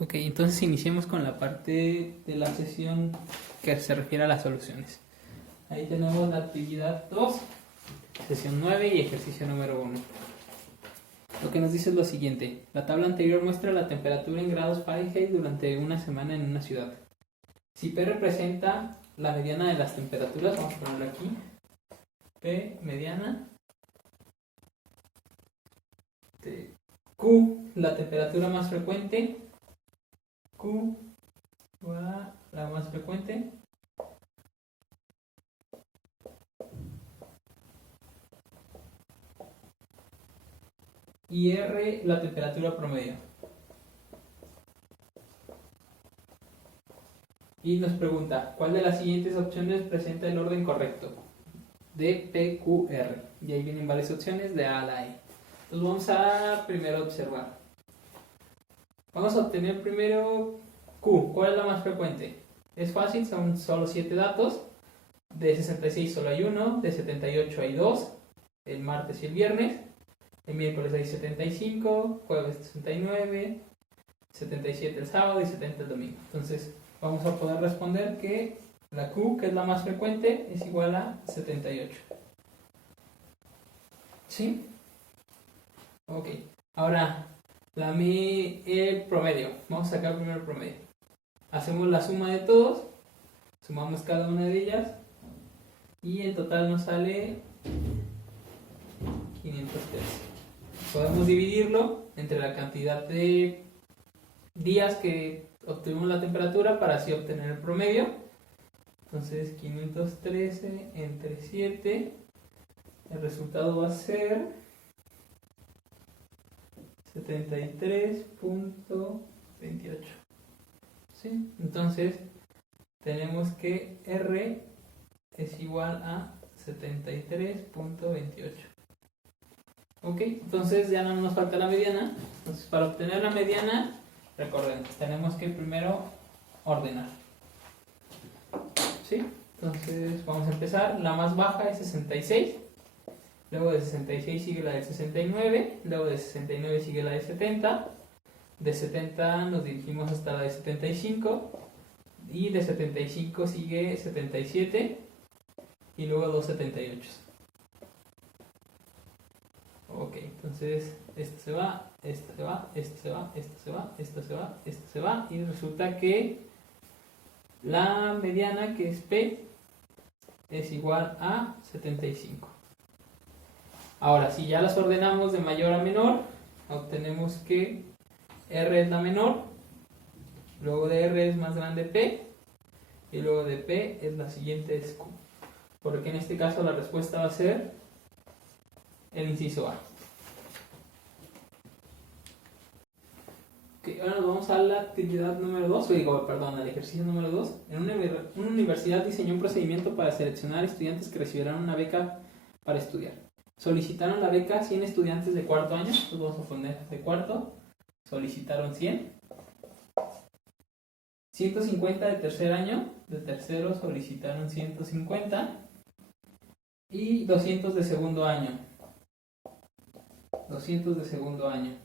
Ok, entonces iniciemos con la parte de la sesión que se refiere a las soluciones. Ahí tenemos la actividad 2, sesión 9 y ejercicio número 1. Lo que nos dice es lo siguiente. La tabla anterior muestra la temperatura en grados Fahrenheit durante una semana en una ciudad. Si P representa la mediana de las temperaturas, vamos a ponerlo aquí. P mediana. Q, la temperatura más frecuente. Q, la más frecuente. Y R, la temperatura promedio. Y nos pregunta, ¿cuál de las siguientes opciones presenta el orden correcto? D, P, Q, R. Y ahí vienen varias opciones de A a la E. Entonces vamos a primero observar. Vamos a obtener primero Q. ¿Cuál es la más frecuente? Es fácil, son solo 7 datos. De 66 solo hay 1, de 78 hay 2, el martes y el viernes. El miércoles hay 75, jueves 69, 77 el sábado y 70 el domingo. Entonces vamos a poder responder que la Q, que es la más frecuente, es igual a 78. ¿Sí? Ok. Ahora, el promedio. Vamos a sacar primero el promedio. Hacemos la suma de todos, sumamos cada una de ellas y en total nos sale 513. Podemos dividirlo entre la cantidad de días que obtuvimos la temperatura para así obtener el promedio. Entonces 513 entre 7, el resultado va a ser 73.28. ¿Sí? Entonces tenemos que R es igual a 73.28. Ok, entonces ya no nos falta la mediana. Entonces para obtener la mediana, recordemos, tenemos que primero ordenar. ¿Sí? Entonces vamos a empezar. La más baja es 66. Luego de 66 sigue la de 69. Luego de 69 sigue la de 70. De 70 nos dirigimos hasta la de 75. Y de 75 sigue 77. Y luego 278. Ok, entonces esto se va, esto se va, esto se va, esto se va, esto se va, esto se va. Y resulta que la mediana, que es P, es igual a 75. Ahora, si ya las ordenamos de mayor a menor, obtenemos que R es la menor, luego de R es más grande P, y luego de P es la siguiente, es Q. Porque en este caso la respuesta va a ser el inciso A. Okay, ahora nos vamos a la actividad número 2, al ejercicio número 2. Una universidad diseñó un procedimiento para seleccionar estudiantes que recibirán una beca para estudiar. Solicitaron la beca 100 estudiantes de cuarto año, entonces vamos a poner de cuarto, solicitaron 100. 150 de tercer año, de tercero solicitaron 150. Y 200 de segundo año. 200 de segundo año.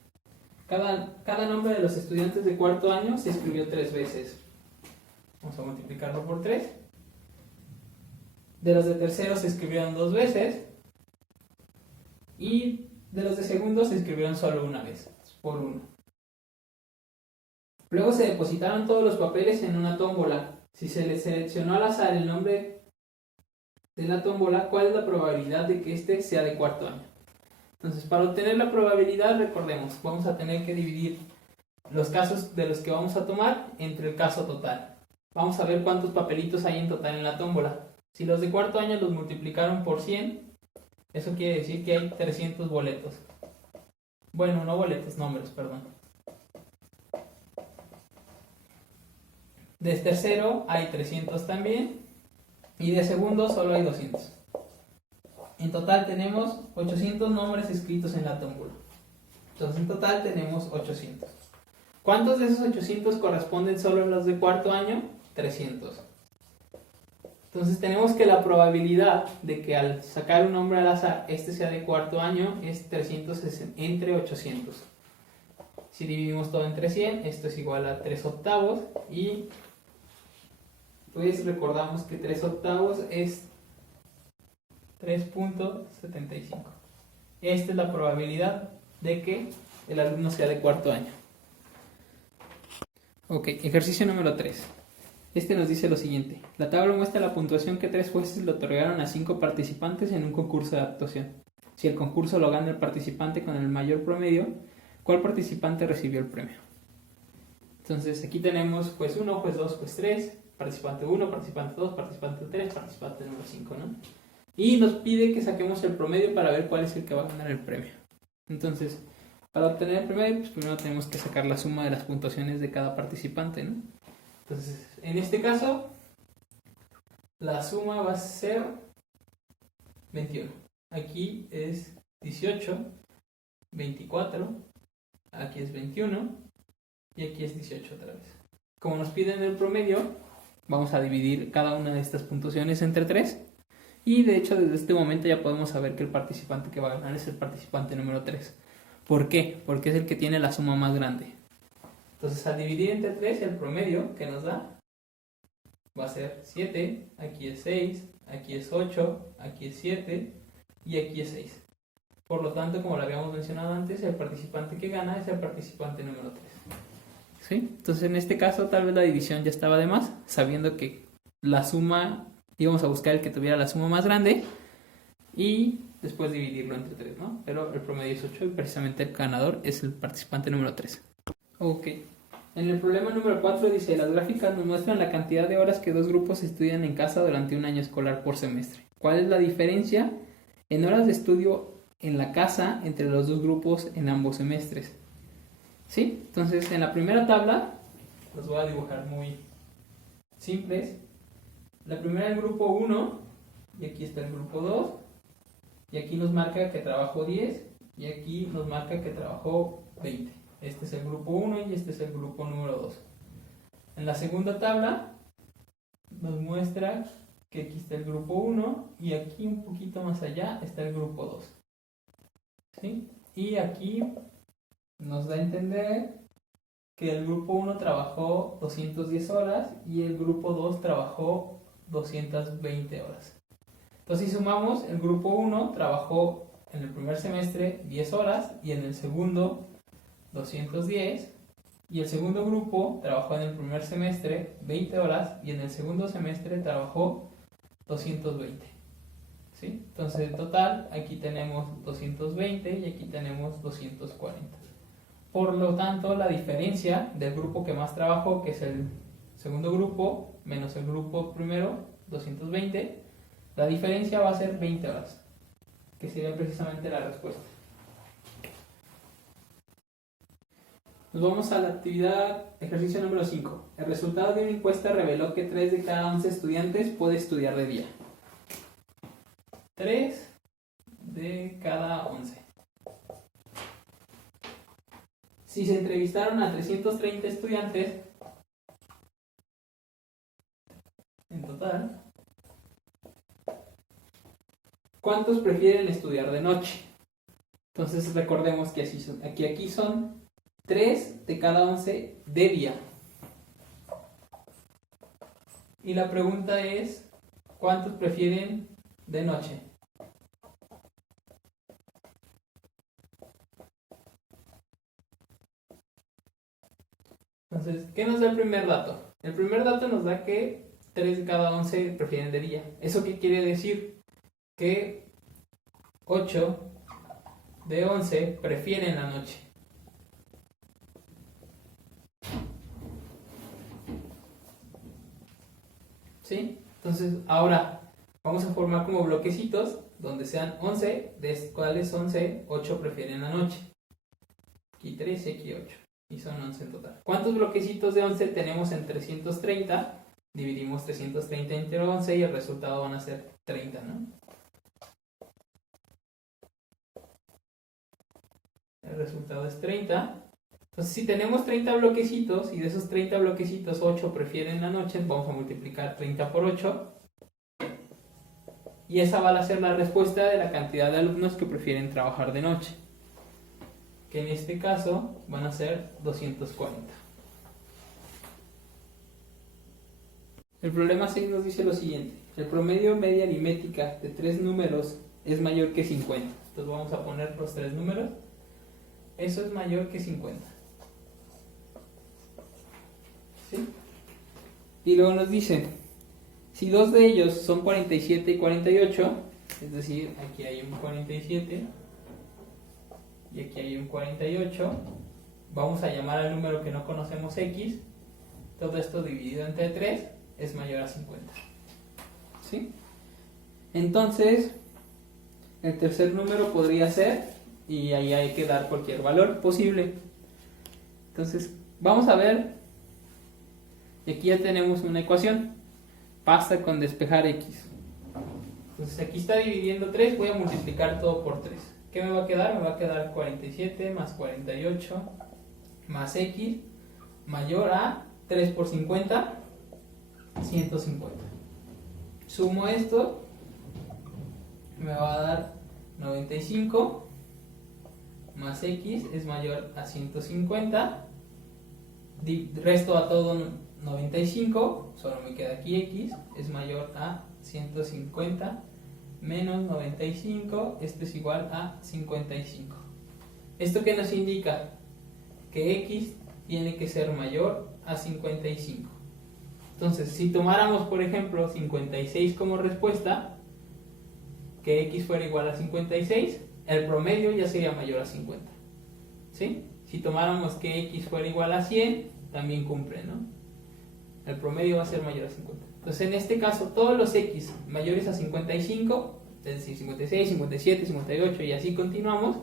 Cada nombre de los estudiantes de cuarto año se escribió 3 veces. Vamos a multiplicarlo por 3. De los de tercero se escribieron 2 veces. Y de los de segundo se escribieron solo una vez, por 1. Luego se depositaron todos los papeles en una tómbola. Si se les seleccionó al azar el nombre de la tómbola, ¿cuál es la probabilidad de que este sea de cuarto año? Entonces, para obtener la probabilidad, recordemos, vamos a tener que dividir los casos de los que vamos a tomar entre el caso total. Vamos a ver cuántos papelitos hay en total en la tómbola. Si los de cuarto año los multiplicaron por 100, eso quiere decir que hay 300 boletos. Bueno, no boletos, nombres, perdón. De tercero hay 300 también. Y de segundo solo hay 200. En total tenemos 800 nombres escritos en la tómbola. Entonces en total tenemos 800. ¿Cuántos de esos 800 corresponden solo a los de cuarto año? 300. Entonces tenemos que la probabilidad de que al sacar un nombre al azar este sea de cuarto año es 300 entre 800. Si dividimos todo entre 100, esto es igual a 3 octavos y pues recordamos que 3 octavos es 3.75. Esta es la probabilidad de que el alumno sea de cuarto año. Ok, ejercicio número 3. Este nos dice lo siguiente. La tabla muestra la puntuación que 3 jueces le otorgaron a 5 participantes en un concurso de actuación. Si el concurso lo gana el participante con el mayor promedio, ¿cuál participante recibió el premio? Entonces aquí tenemos juez 1, juez 2, juez 3, participante 1, participante 2, participante 3, participante número 5, ¿no? Y nos pide que saquemos el promedio para ver cuál es el que va a ganar el premio. Entonces, para obtener el promedio, pues primero tenemos que sacar la suma de las puntuaciones de cada participante, ¿no? Entonces, en este caso, la suma va a ser 21. Aquí es 18, 24, aquí es 21 y aquí es 18 otra vez. Como nos piden el promedio, vamos a dividir cada una de estas puntuaciones entre 3. Y de hecho, desde este momento ya podemos saber que el participante que va a ganar es el participante número 3. ¿Por qué? Porque es el que tiene la suma más grande. Entonces, al dividir entre 3, el promedio que nos da va a ser 7, aquí es 6, aquí es 8, aquí es 7 y aquí es 6. Por lo tanto, como lo habíamos mencionado antes, el participante que gana es el participante número 3. ¿Sí? Entonces, en este caso, tal vez la división ya estaba de más, sabiendo que la suma, íbamos a buscar el que tuviera la suma más grande y después dividirlo entre 3, ¿no? Pero el promedio es 8 y precisamente el ganador es el participante número 3. Ok. En el problema número 4 dice, las gráficas nos muestran la cantidad de horas que dos grupos estudian en casa durante un año escolar por semestre. ¿Cuál es la diferencia en horas de estudio en la casa entre los dos grupos en ambos semestres? ¿Sí? Entonces, en la primera tabla, los voy a dibujar muy simples. La primera es el grupo 1, y aquí está el grupo 2, y aquí nos marca que trabajó 10, y aquí nos marca que trabajó 20. Este es el grupo 1 y este es el grupo número 2. En la segunda tabla nos muestra que aquí está el grupo 1 y aquí un poquito más allá está el grupo 2. ¿Sí? Y aquí nos da a entender que el grupo 1 trabajó 210 horas y el grupo 2 trabajó 220 horas. Entonces, si sumamos, el grupo 1 trabajó en el primer semestre 10 horas y en el segundo 210, y el segundo grupo trabajó en el primer semestre 20 horas y en el segundo semestre trabajó 220. ¿Sí? Entonces, en total, aquí tenemos 220 y aquí tenemos 240. Por lo tanto, la diferencia del grupo que más trabajó, que es el segundo grupo, menos el grupo primero, 220, la diferencia va a ser 20 horas, que sería precisamente la respuesta. Nos vamos a la actividad, ejercicio número 5. El resultado de una encuesta reveló que 3 de cada 11 estudiantes puede estudiar de día. 3 de cada 11. Si se entrevistaron a 330 estudiantes, en total, ¿cuántos prefieren estudiar de noche? Entonces recordemos que aquí son 3 de cada 11 de día. Y la pregunta es, ¿cuántos prefieren de noche? Entonces, ¿qué nos da el primer dato? El primer dato nos da que 3 de cada 11 prefieren de día. ¿Eso qué quiere decir? Que 8 de 11 prefieren la noche. ¿Sí? Entonces, ahora vamos a formar como bloquecitos donde sean 11, de cuáles 11, 8 prefieren la noche. Aquí 3 y aquí 8. Y son 11 en total. ¿Cuántos bloquecitos de 11 tenemos en 330? Dividimos 330 entre 11 y el resultado van a ser 30, ¿no? El resultado es 30. Entonces, si tenemos 30 bloquecitos y de esos 30 bloquecitos 8 prefieren la noche, vamos a multiplicar 30 por 8. Y esa va a ser la respuesta de la cantidad de alumnos que prefieren trabajar de noche. que en este caso van a ser 240. El problema 6 nos dice lo siguiente: el promedio media aritmética de 3 números es mayor que 50. Entonces vamos a poner los 3 números. Eso es mayor que 50. ¿Sí? Y luego nos dice, si dos de ellos son 47 y 48, es decir, aquí hay un 47 y aquí hay un 48, vamos a llamar al número que no conocemos x. Todo esto dividido entre 3 es mayor a 50. ¿Sí? Entonces, el tercer número podría ser, y ahí hay que dar cualquier valor posible. Entonces, vamos a ver, y aquí ya tenemos una ecuación. Basta con despejar x. Entonces, aquí está dividiendo 3, voy a multiplicar todo por 3. ¿Qué me va a quedar? Me va a quedar 47 más 48 más x mayor a 3 por 50, 150. Sumo esto, me va a dar 95 más x es mayor a 150. Resto a todo 95, solo me queda aquí x, es mayor a 150 menos 95, esto es igual a 55. ¿Esto qué nos indica? Que x tiene que ser mayor a 55. Entonces, si tomáramos, por ejemplo, 56 como respuesta, que x fuera igual a 56, el promedio ya sería mayor a 50. ¿Sí? Si tomáramos que x fuera igual a 100, también cumple, ¿no? El promedio va a ser mayor a 50. Entonces, en este caso, todos los x mayores a 55, es decir, 56, 57, 58 y así continuamos,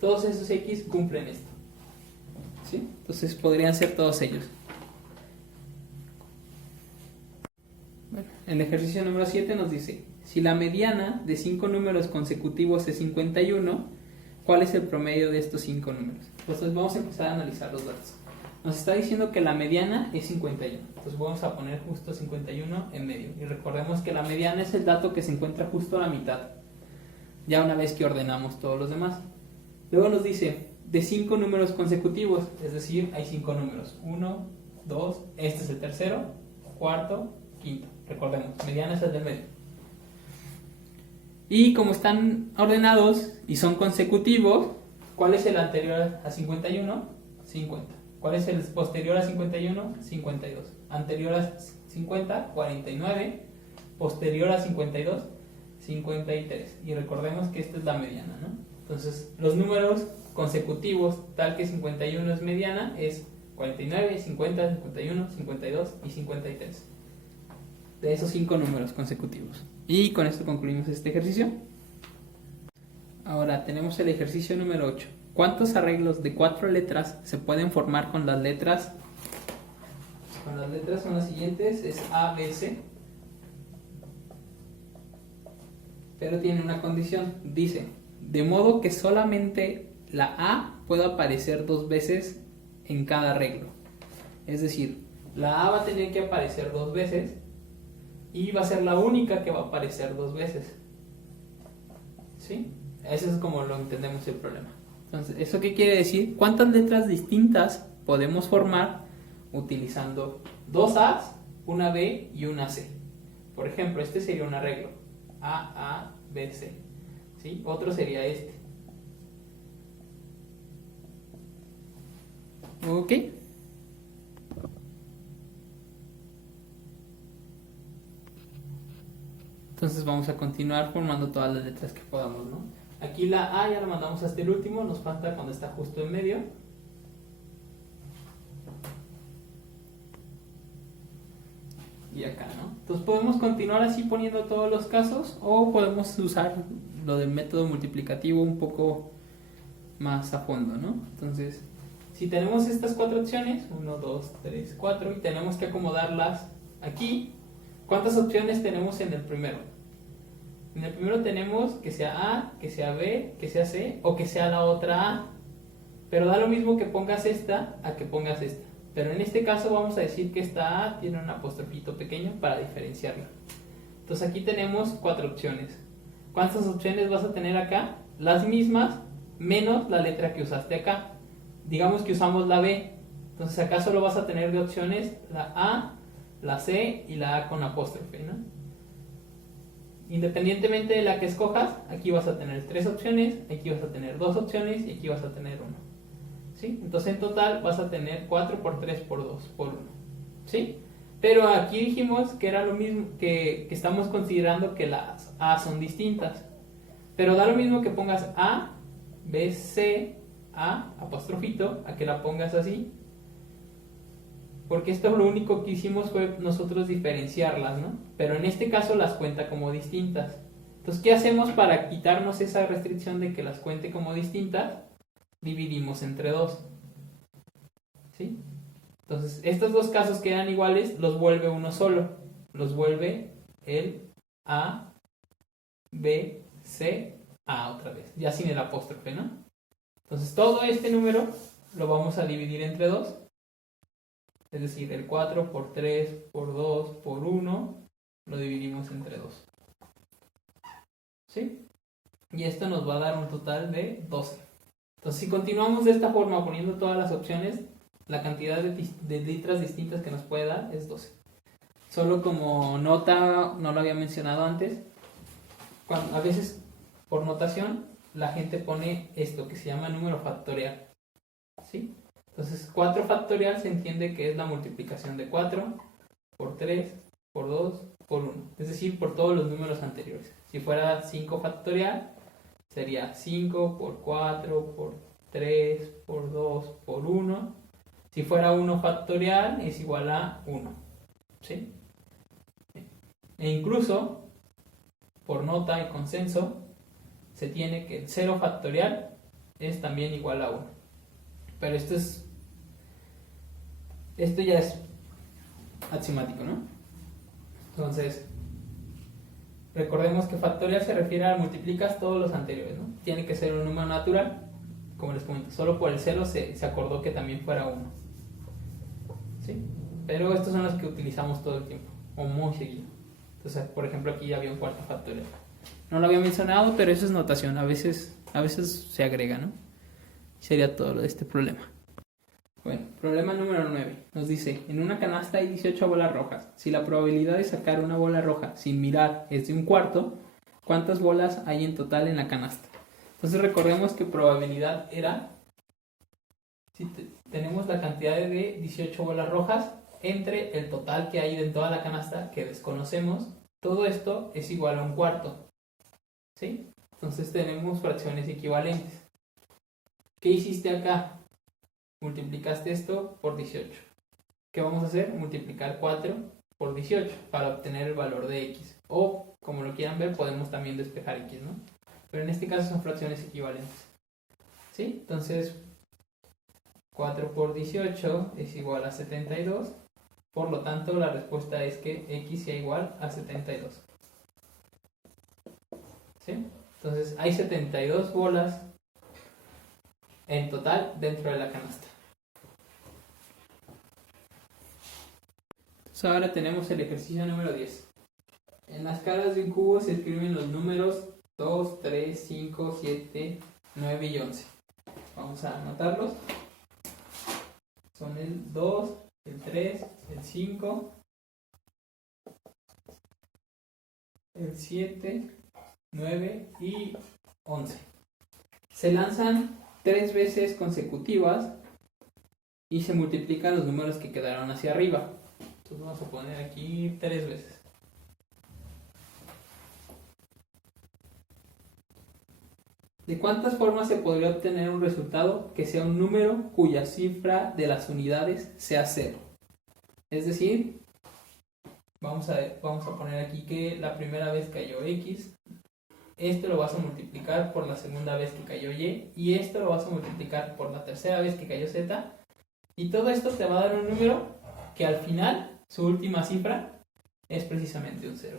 todos esos x cumplen esto. ¿Sí? Entonces, podrían ser todos ellos. Bueno, en el ejercicio número 7 nos dice, si la mediana de 5 números consecutivos es 51, ¿cuál es el promedio de estos 5 números? Entonces, vamos a empezar a analizar los datos. Nos está diciendo que la mediana es 51. Entonces vamos a poner justo 51 en medio. Y recordemos que la mediana es el dato que se encuentra justo a la mitad, ya una vez que ordenamos todos los demás. Luego nos dice, de 5 números consecutivos, es decir, hay 5 números. 1, 2, este es el tercero, cuarto, quinto. Recordemos, mediana es el del medio. Y como están ordenados y son consecutivos, ¿cuál es el anterior a 51? 50. ¿Cuál es el posterior a 51? 52. Anterior a 50, 49. Posterior a 52, 53. Y recordemos que esta es la mediana, ¿no? Entonces, los números consecutivos, tal que 51 es mediana, es 49, 50, 51, 52 y 53. De esos 5 números consecutivos. Y con esto concluimos este ejercicio. Ahora tenemos el ejercicio número 8. ¿Cuántos arreglos de 4 letras se pueden formar con las letras? Con las letras son las siguientes, es A, B, C. Pero tiene una condición, dice, de modo que solamente la A pueda aparecer 2 veces en cada arreglo. Es decir, la A va a tener que aparecer 2 veces y va a ser la única que va a aparecer 2 veces. ¿Sí? Eso es como lo entendemos el problema. Entonces, ¿eso qué quiere decir? ¿Cuántas letras distintas podemos formar utilizando 2 A's, una B y una C? Por ejemplo, este sería un arreglo. A, B, C. ¿Sí? Otro sería este. Ok. Entonces vamos a continuar formando todas las letras que podamos, ¿no? Aquí la A ya la mandamos hasta el último, nos falta cuando está justo en medio. Y acá, ¿no? Entonces podemos continuar así poniendo todos los casos o podemos usar lo del método multiplicativo un poco más a fondo, ¿no? Entonces, si tenemos estas 4 opciones, 1, 2, 3, 4, y tenemos que acomodarlas aquí, ¿cuántas opciones tenemos en el primero? En el primero tenemos que sea A, que sea B, que sea C o que sea la otra A. Pero da lo mismo que pongas esta a que pongas esta. Pero en este caso vamos a decir que esta A tiene un apostrofito pequeño para diferenciarla. Entonces aquí tenemos 4 opciones. ¿Cuántas opciones vas a tener acá? Las mismas, menos la letra que usaste acá. Digamos que usamos la B, entonces acá solo vas a tener de opciones la A, la C y la A con apóstrofe, ¿no? Independientemente de la que escojas, aquí vas a tener 3 opciones, aquí vas a tener 2 opciones y aquí vas a tener 1. ¿Sí? Entonces en total vas a tener 4 por 3 por 2 por 1. ¿Sí? Pero aquí dijimos que era lo mismo, que estamos considerando que las A son distintas. Pero da lo mismo que pongas A, B, C, A, apóstrofito, a que la pongas así. Porque esto lo único que hicimos fue nosotros diferenciarlas, ¿no? Pero en este caso las cuenta como distintas. Entonces, ¿qué hacemos para quitarnos esa restricción de que las cuente como distintas? Dividimos entre 2. ¿Sí? Entonces, estos dos casos que eran iguales los vuelve uno solo. Los vuelve el A, B, C, A otra vez. Ya sin el apóstrofe, ¿no? Entonces, todo este número lo vamos a dividir entre 2. Es decir, el 4 por 3 por 2 por 1 lo dividimos entre 2. ¿Sí? Y esto nos va a dar un total de 12. Entonces, si continuamos de esta forma poniendo todas las opciones, la cantidad de letras distintas que nos puede dar es 12. Solo como nota, no lo había mencionado antes, a veces por notación la gente pone esto que se llama número factorial. ¿Sí? Entonces 4 factorial se entiende que es la multiplicación de 4 por 3 por 2 por 1. Es decir, por todos los números anteriores. Si fuera 5 factorial, sería 5 por 4 por 3 por 2 por 1. Si fuera 1 factorial, es igual a 1. ¿Sí? E incluso, por nota y consenso, se tiene que el 0 factorial es también igual a 1. Pero esto ya es axiomático, ¿no? Entonces, recordemos que factorial se refiere a multiplicas todos los anteriores, ¿no? Tiene que ser un número natural, como les comento, solo por el 0 se acordó que también fuera 1. ¿Sí? Pero estos son los que utilizamos todo el tiempo, o muy seguido. Entonces, por ejemplo, aquí ya había un cuarto factorial. No lo había mencionado, pero eso es notación, a veces se agrega, ¿no? Sería todo lo de este problema. Bueno, problema número 9. Nos dice, en una canasta hay 18 bolas rojas. Si la probabilidad de sacar una bola roja sin mirar es de un cuarto, ¿cuántas bolas hay en total en la canasta? Entonces recordemos que probabilidad era, si tenemos la cantidad de 18 bolas rojas entre el total que hay de toda la canasta que desconocemos, todo esto es igual a un cuarto. ¿Sí? Entonces tenemos fracciones equivalentes. ¿Qué hiciste acá? Multiplicaste esto por 18. ¿Qué vamos a hacer? Multiplicar 4 por 18 para obtener el valor de x. O, como lo quieran ver, podemos también despejar x, ¿no? Pero en este caso son fracciones equivalentes. ¿Sí? Entonces, 4 por 18 es igual a 72. Por lo tanto, la respuesta es que x sea igual a 72. ¿Sí? Entonces, hay 72 bolas en total dentro de la canasta. Entonces ahora tenemos el ejercicio número 10. En las caras de un cubo se escriben los números 2, 3, 5, 7, 9 y 11. Vamos a anotarlos. Son el 2, el 3, el 5, el 7, 9 y 11. Se lanzan 3 veces consecutivas y se multiplican los números que quedaron hacia arriba. Entonces vamos a poner aquí 3 veces. ¿De cuántas formas se podría obtener un resultado que sea un número cuya cifra de las unidades sea 0? Es decir, vamos a poner aquí que la primera vez cayó x, esto lo vas a multiplicar por la segunda vez que cayó y esto lo vas a multiplicar por la tercera vez que cayó z, y todo esto te va a dar un número que al final, su última cifra, es precisamente un 0.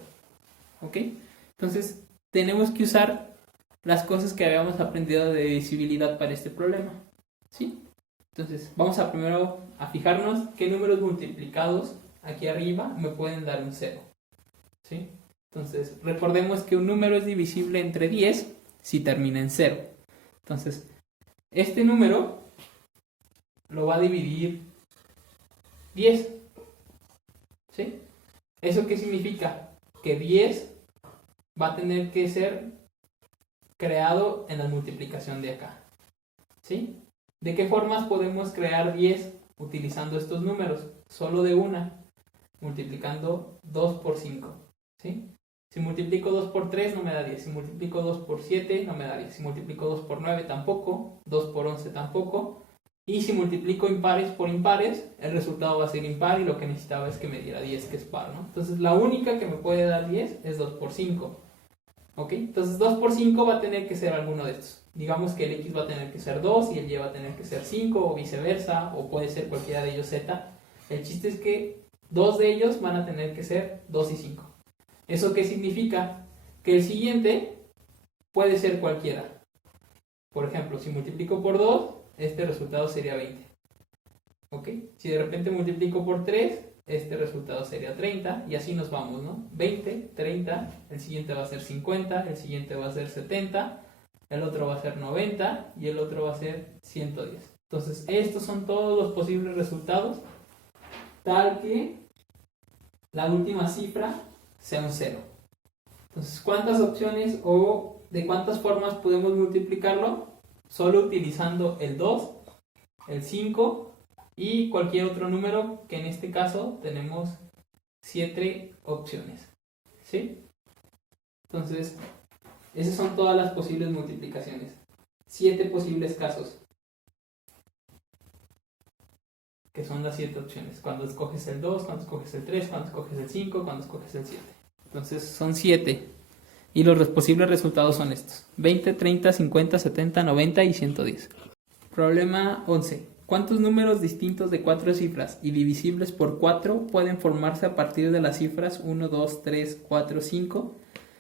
¿Ok? Entonces, tenemos que usar las cosas que habíamos aprendido de divisibilidad para este problema. ¿Sí? Entonces, vamos a primero a fijarnos qué números multiplicados aquí arriba me pueden dar un 0. ¿Sí? Entonces, recordemos que un número es divisible entre 10 si termina en 0. Entonces, este número lo va a dividir 10. ¿Sí? ¿Eso qué significa? Que 10 va a tener que ser creado en la multiplicación de acá. ¿Sí? ¿De qué formas podemos crear 10 utilizando estos números? Solo de una, multiplicando 2 por 5. ¿Sí? Si multiplico 2 por 3 no me da 10. Si multiplico 2 por 7 no me da 10. Si multiplico 2 por 9 tampoco. 2 por 11 tampoco. Y si multiplico impares por impares, el resultado va a ser impar y lo que necesitaba es que me diera 10, que es par, ¿no? Entonces la única que me puede dar 10 es 2 por 5. ¿Ok? Entonces 2 por 5 va a tener que ser alguno de estos. Digamos que el x va a tener que ser 2 y el y va a tener que ser 5 o viceversa, o puede ser cualquiera de ellos z. El chiste es que dos de ellos van a tener que ser 2 y 5. ¿Eso qué significa? Que el siguiente puede ser cualquiera. Por ejemplo, si multiplico por 2, este resultado sería 20. ¿Ok? Si de repente multiplico por 3, este resultado sería 30 y así nos vamos, ¿no? 20, 30, el siguiente va a ser 50, el siguiente va a ser 70, el otro va a ser 90 y el otro va a ser 110. Entonces, estos son todos los posibles resultados, tal que la última cifra sea un 0. Entonces, ¿cuántas opciones o de cuántas formas podemos multiplicarlo? Solo utilizando el 2, el 5 y cualquier otro número, que en este caso tenemos 7 opciones. ¿Sí? Entonces, esas son todas las posibles multiplicaciones. 7 posibles casos, que son las 7 opciones. Cuando escoges el 2, cuando escoges el 3, cuando escoges el 5, cuando escoges el 7. Entonces, son 7. Y los posibles resultados son estos: 20, 30, 50, 70, 90 y 110. Problema 11. ¿Cuántos números distintos de 4 cifras y divisibles por 4 pueden formarse a partir de las cifras 1, 2, 3, 4, 5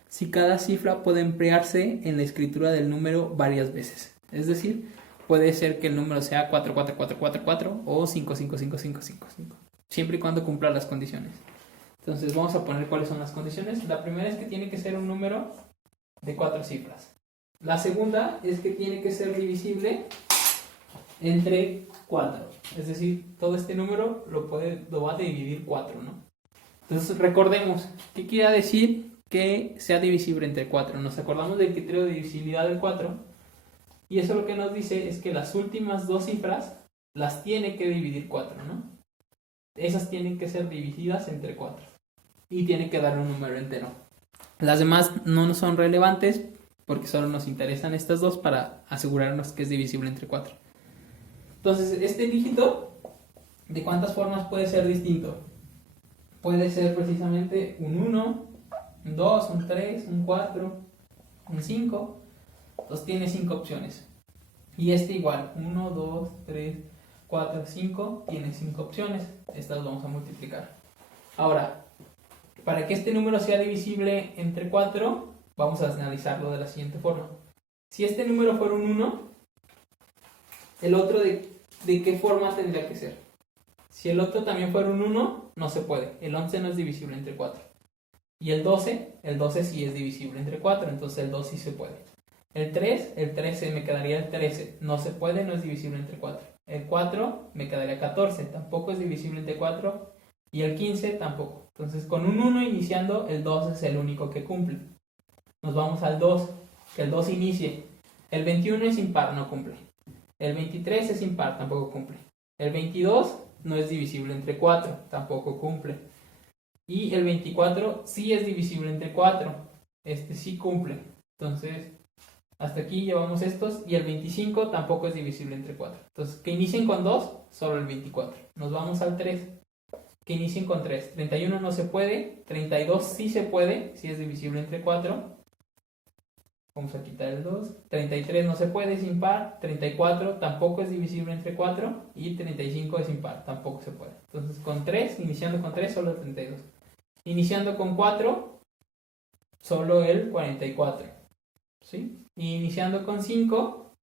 si cada cifra puede emplearse en la escritura del número varias veces? Es decir, puede ser que el número sea 4, 4, 4, 4, 4 o 5, 5, 5, 5, 5, 5, siempre y cuando cumpla las condiciones. Entonces vamos a poner cuáles son las condiciones. La primera es que tiene que ser un número de 4 cifras. La segunda es que tiene que ser divisible entre 4. Es decir, todo este número lo va a dividir 4, ¿no? Entonces recordemos, ¿qué quiere decir que sea divisible entre 4? Nos acordamos del criterio de divisibilidad del 4 y eso lo que nos dice es que las últimas dos cifras las tiene que dividir 4, ¿no? Esas tienen que ser divididas entre 4 y tiene que dar un número entero. Las demás no son relevantes porque solo nos interesan estas dos para asegurarnos que es divisible entre 4. Entonces, este dígito, ¿de cuántas formas puede ser distinto? Puede ser precisamente un 1, un 2, un 3, un 4, un 5. Entonces tiene 5 opciones. Y este igual, 1, 2, 3, 4, 5, tiene 5 opciones. Estas vamos a multiplicar. Ahora, para que este número sea divisible entre 4, vamos a analizarlo de la siguiente forma. Si este número fuera un 1, el otro de qué forma tendría que ser. Si el otro también fuera un 1, no se puede. El 11 no es divisible entre 4. Y el 12 sí es divisible entre 4, entonces el 2 sí se puede. El 13 me quedaría el 13. No se puede, no es divisible entre 4. El 4 me quedaría 14, tampoco es divisible entre 4. Y el 15 tampoco. Entonces con un 1 iniciando, el 2 es el único que cumple. Nos vamos al 2, que el 2 inicie. El 21 es impar, no cumple. El 23 es impar, tampoco cumple. El 22 no es divisible entre 4, tampoco cumple. Y el 24 sí es divisible entre 4, este sí cumple. Entonces, hasta aquí llevamos estos. Y el 25 tampoco es divisible entre 4. Entonces, que inicien con 2, solo el 24. Nos vamos al 3, que inicien con 3. 31 no se puede, 32 sí se puede, sí es divisible entre 4. Vamos a quitar el 2. 33 no se puede, es impar. 34 tampoco es divisible entre 4. Y 35 es impar, tampoco se puede. Entonces con 3, iniciando con 3, solo el 32. Iniciando con 4, solo el 44. ¿Sí? Y iniciando con 5,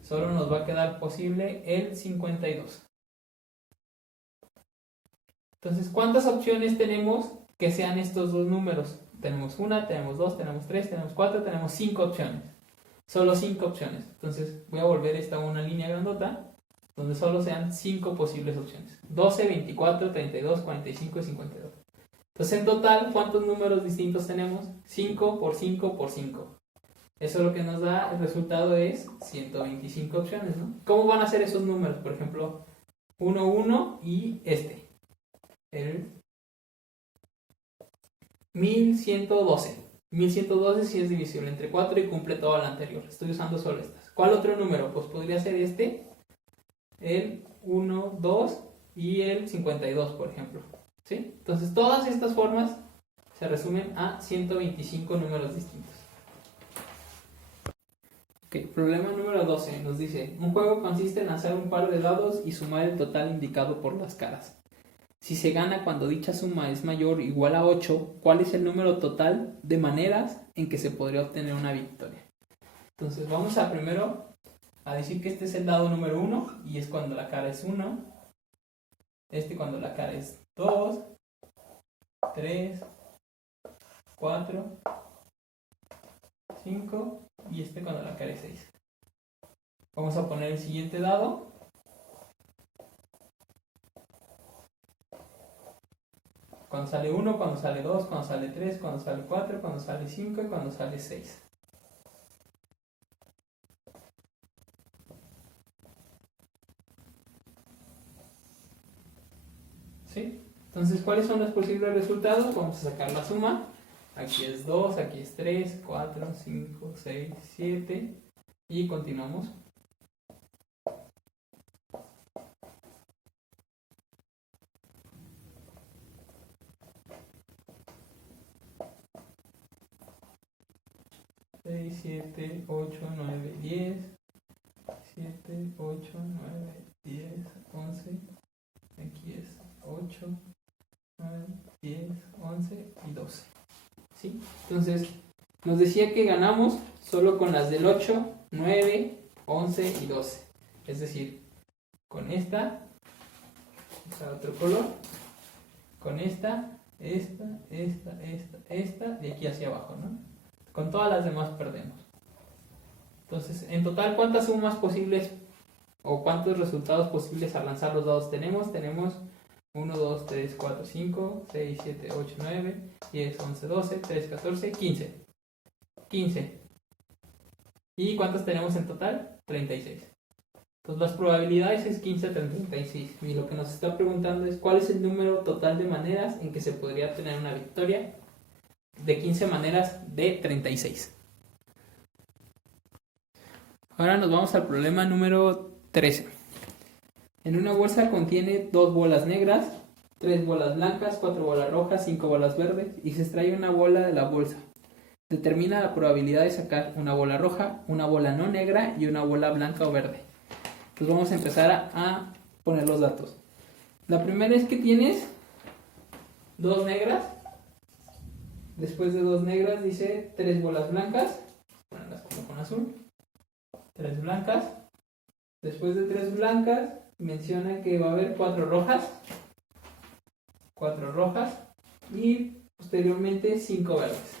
solo nos va a quedar posible el 52. Entonces, ¿cuántas opciones tenemos que sean estos dos números? Tenemos 1, tenemos 2, tenemos 3, tenemos 4, tenemos 5 opciones. solo 5 opciones. Entonces voy a volver esta a una línea grandota donde solo sean 5 posibles opciones. 12, 24, 32, 45 y 52. Entonces en total, ¿cuántos números distintos tenemos? 5 por 5 por 5. Eso lo que nos da, el resultado es 125 opciones, ¿no? ¿Cómo van a ser esos números? Por ejemplo, 1, 1 y este. El 1112. 1112 sí es divisible entre 4 y cumple todo lo anterior. Estoy usando solo estas. ¿Cuál otro número? Pues podría ser este, el 1, 2 y el 52, por ejemplo. ¿Sí? Entonces todas estas formas se resumen a 125 números distintos. Ok, problema número 12 nos dice: un juego consiste en lanzar un par de dados y sumar el total indicado por las caras. Si se gana cuando dicha suma es mayor o igual a 8, ¿cuál es el número total de maneras en que se podría obtener una victoria? Entonces vamos a primero a decir que este es el dado número 1 y es cuando la cara es 1. Este cuando la cara es 2, 3, 4, 5 y este cuando la cara es 6. Vamos a poner el siguiente dado. Cuando sale 1, cuando sale 2, cuando sale 3, cuando sale 4, cuando sale 5 y cuando sale 6. ¿Sí? Entonces, ¿cuáles son los posibles resultados? Vamos a sacar la suma. Aquí es 2, aquí es 3, 4, 5, 6, 7 y continuamos. Seis, 7, 8, 9, 10, 7, 8, 9, 10, 11, aquí es 8, 9, 10, 11 y 12. ¿Sí? Entonces, nos decía que ganamos solo con las del 8, 9, 11 y 12. Es decir, con esta, otro color, con esta, esta, de aquí hacia abajo, ¿no? Con todas las demás perdemos. Entonces, en total, ¿cuántas sumas posibles o cuántos resultados posibles al lanzar los dados tenemos? Tenemos 1, 2, 3, 4, 5, 6, 7, 8, 9, 10, 11, 12, 13, 14, 15. 15. ¿Y cuántas tenemos en total? 36. Entonces las probabilidades es 15 a 36. Y lo que nos está preguntando es ¿cuál es el número total de maneras en que se podría tener una victoria? De 15 maneras de 36. Ahora nos vamos al problema número 13. En una bolsa contiene 2 bolas negras, 3 bolas blancas, 4 bolas rojas, 5 bolas verdes y se extrae una bola de la bolsa. Determina la probabilidad de sacar una bola roja, una bola no negra y una bola blanca o verde. Entonces vamos a empezar a poner los datos. La primera es que tienes 2 negras. Después de 2 negras dice 3 bolas blancas. Bueno, las pongo con azul. 3 blancas. Después de 3 blancas menciona que va a haber 4 rojas. 4 rojas. Y posteriormente 5 verdes.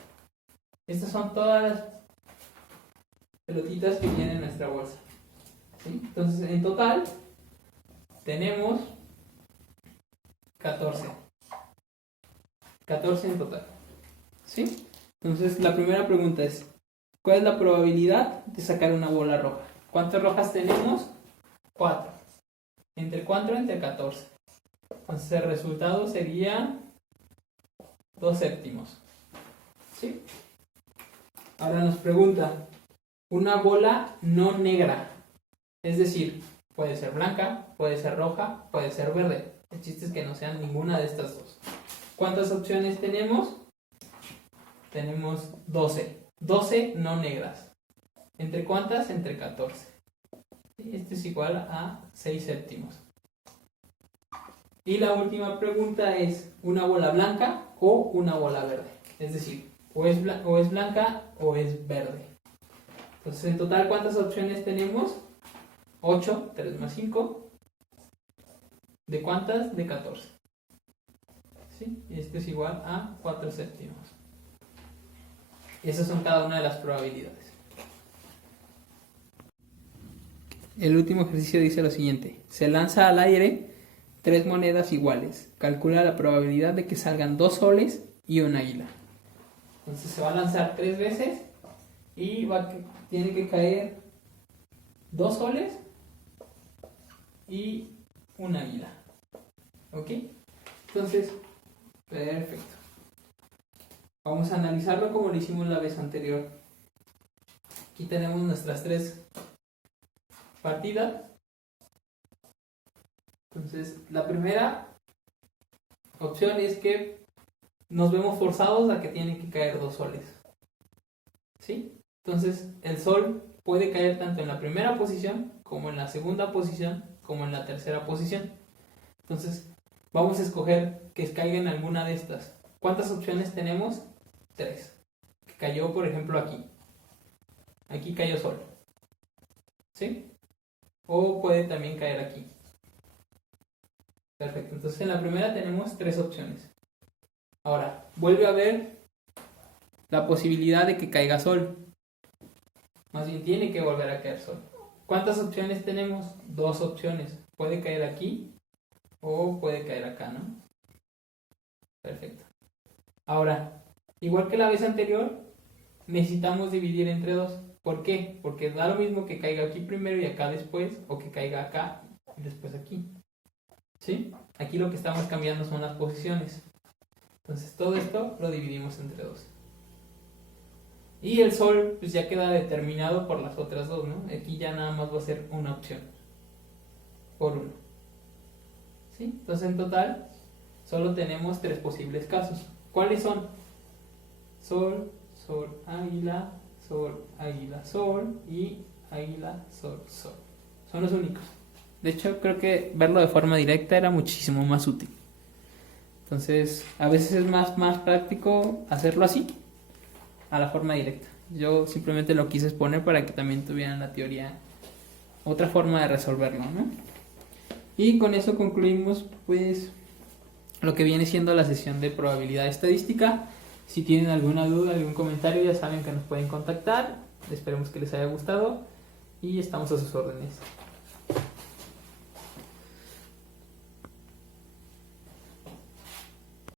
Estas son todas las pelotitas que vienen en nuestra bolsa. ¿Sí? Entonces en total tenemos 14. 14 en total. ¿Sí? Entonces la primera pregunta es ¿cuál es la probabilidad de sacar una bola roja? ¿Cuántas rojas tenemos? 4. ¿Entre cuánto? Entre 14. Entonces el resultado sería 2 séptimos. ¿Sí? Ahora nos pregunta una bola no negra. Es decir, puede ser blanca, puede ser roja, puede ser verde. El chiste es que no sean ninguna de estas dos. ¿Cuántas opciones tenemos? Tenemos 12. 12 no negras. ¿Entre cuántas? Entre 14. Este es igual a 6 séptimos. Y la última pregunta es ¿una bola blanca o una bola verde? Es decir, o es blanca o es verde. Entonces en total ¿cuántas opciones tenemos? 8, 3 más 5. ¿De cuántas? De 14. ¿Sí? Y este es igual a 4 séptimos. Y esas son cada una de las probabilidades. el último ejercicio dice lo siguiente. Se lanza al aire 3 monedas iguales. Calcula la probabilidad de que salgan 2 soles y un águila. Entonces se va a lanzar 3 veces y tiene que caer 2 soles y un águila. ¿Ok? Entonces, perfecto. Vamos a analizarlo como lo hicimos la vez anterior. Aquí tenemos nuestras 3 partidas. Entonces, la primera opción es que nos vemos forzados a que tienen que caer 2 soles. ¿Sí? Entonces, el sol puede caer tanto en la primera posición, como en la segunda posición, como en la tercera posición. Entonces, vamos a escoger que caiga en alguna de estas. ¿Cuántas opciones tenemos? 3. Que cayó, por ejemplo, aquí. Aquí cayó sol. ¿Sí? O puede también caer aquí. Perfecto. Entonces, en la primera tenemos 3 opciones. Ahora, vuelve a ver la posibilidad de que caiga sol. Más bien tiene que volver a caer sol. ¿Cuántas opciones tenemos? 2 opciones. Puede caer aquí o puede caer acá, ¿no? Perfecto. Ahora, igual que la vez anterior, necesitamos dividir entre 2. ¿Por qué? Porque da lo mismo que caiga aquí primero y acá después, o que caiga acá y después aquí. ¿Sí? Aquí lo que estamos cambiando son las posiciones. Entonces todo esto lo dividimos entre 2. Y el sol pues ya queda determinado por las otras 2, ¿no? Aquí ya nada más va a ser una opción. Por 1. ¿Sí? Entonces en total solo tenemos 3 posibles casos. ¿Cuáles son? Sol, sol, águila, sol, águila, sol y águila, sol, sol. Son los únicos. De hecho creo que verlo de forma directa era muchísimo más útil. Entonces, a veces es más práctico hacerlo así, a la forma directa. Yo simplemente lo quise exponer para que también tuvieran la teoría, otra forma de resolverlo, ¿no? Y con eso concluimos, pues, lo que viene siendo la sesión de probabilidad estadística. Si tienen alguna duda, algún comentario, ya saben que nos pueden contactar. Esperemos que les haya gustado y estamos a sus órdenes.